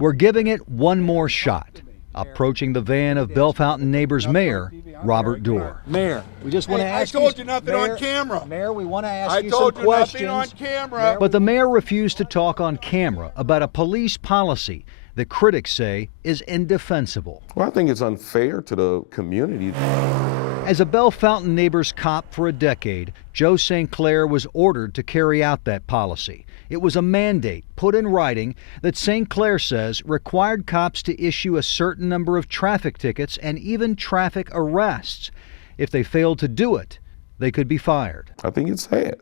we're giving it one more shot. Approaching the van of Bellefontaine Neighbors Mayor Robert Dorr. Mayor, we just want to ask you. I told you nothing on camera. Mayor, we want to ask I you some told you questions. nothing on camera. But the mayor refused to talk on camera about a police policy that critics say is indefensible. Well, I think it's unfair to the community. As a Bellefontaine Neighbors cop for a decade, Joe St. Clair was ordered to carry out that policy. It was a mandate put in writing that St. Clair says required cops to issue a certain number of traffic tickets and even traffic arrests. If they failed to do it, they could be fired. I think it's sad.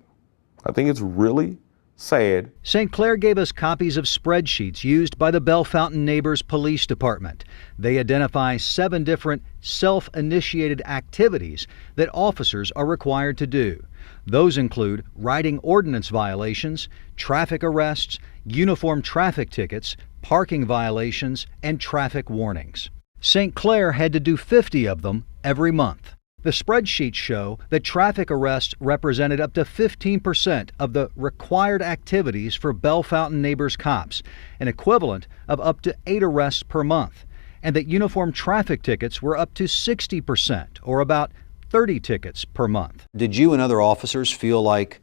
I think it's really sad. St. Clair gave us copies of spreadsheets used by the Bellefontaine Neighbors Police Department. They identify 7 different self-initiated activities that officers are required to do. Those include writing ordinance violations, traffic arrests, uniform traffic tickets, parking violations, and traffic warnings. St. Clair had to do 50 of them every month. The spreadsheets show that traffic arrests represented up to 15% of the required activities for Bellefontaine Neighbors cops, an equivalent of up to 8 arrests per month, and that uniform traffic tickets were up to 60%, or about 30 tickets per month. Did you and other officers feel like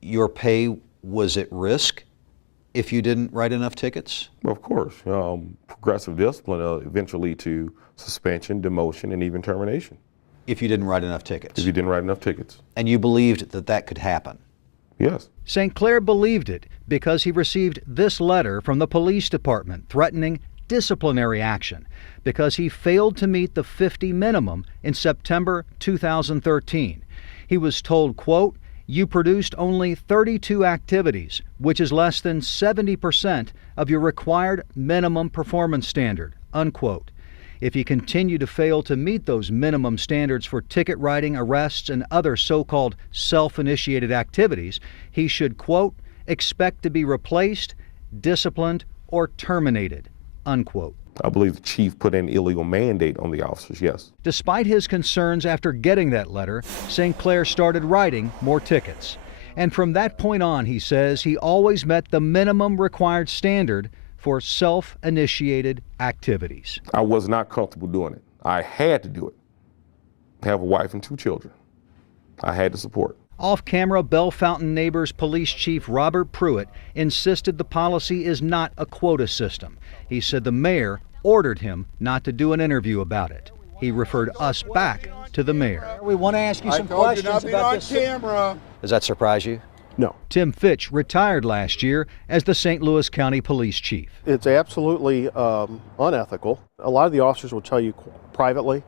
your pay was at risk if you didn't write enough tickets? Well, of course. Progressive discipline eventually to suspension, demotion, and even termination. If you didn't write enough tickets? If you didn't write enough tickets. And you believed that that could happen? Yes. St. Clair believed it because he received this letter from the police department threatening disciplinary action because he failed to meet the 50 minimum in September 2013. He was told, quote, "You produced only 32 activities, which is less than 70% of your required minimum performance standard," unquote. If he continued to fail to meet those minimum standards for ticket writing, arrests, and other so-called self-initiated activities, he should, quote, "expect to be replaced, disciplined, or terminated," unquote. I believe the chief put an illegal mandate on the officers, yes. Despite his concerns after getting that letter, St. Clair started writing more tickets. And from that point on, he says, he always met the minimum required standard for self-initiated activities. I was not comfortable doing it. I had to do it. I have a wife and 2 children. I had to support. Off-camera, Bellefontaine Neighbors Police Chief Robert Pruitt insisted the policy is not a quota system. He said the mayor ordered him not to do an interview about it. He referred us back to the mayor. We want to ask you some questions about this. Camera. Does that surprise you? No. Tim Fitch retired last year as the St. Louis County Police Chief. It's absolutely unethical. A lot of the officers will tell you privately,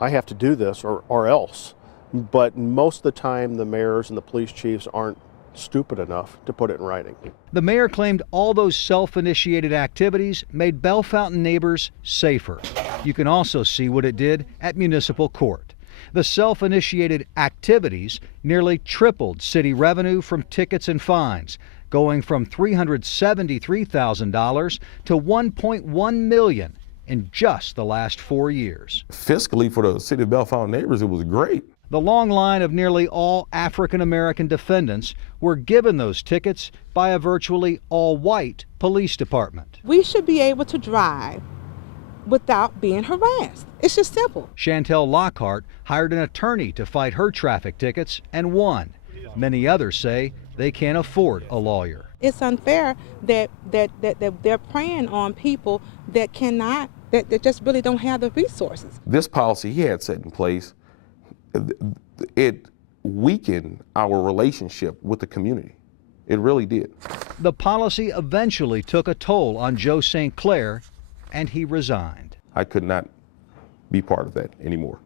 I have to do this or else. But most of the time, the mayors and the police chiefs aren't stupid enough to put it in writing. The mayor claimed all those self-initiated activities made Bellefontaine Neighbors safer. You can also see what it did at municipal court. The self-initiated activities nearly tripled city revenue from tickets and fines, going from $373,000 to $1.1 million in just the last 4 years. Fiscally, for the city of Bellefontaine Neighbors, it was great. The long line of nearly all African-American defendants were given those tickets by a virtually all-white police department. We should be able to drive without being harassed. It's just simple. Chantel Lockhart hired an attorney to fight her traffic tickets and won. Many others say they can't afford a lawyer. It's unfair that they're preying on people that cannot, that just really don't have the resources. This policy he had set in place, it weakened our relationship with the community. It really did. The policy eventually took a toll on Joe St. Clair, and he resigned. I could not be part of that anymore.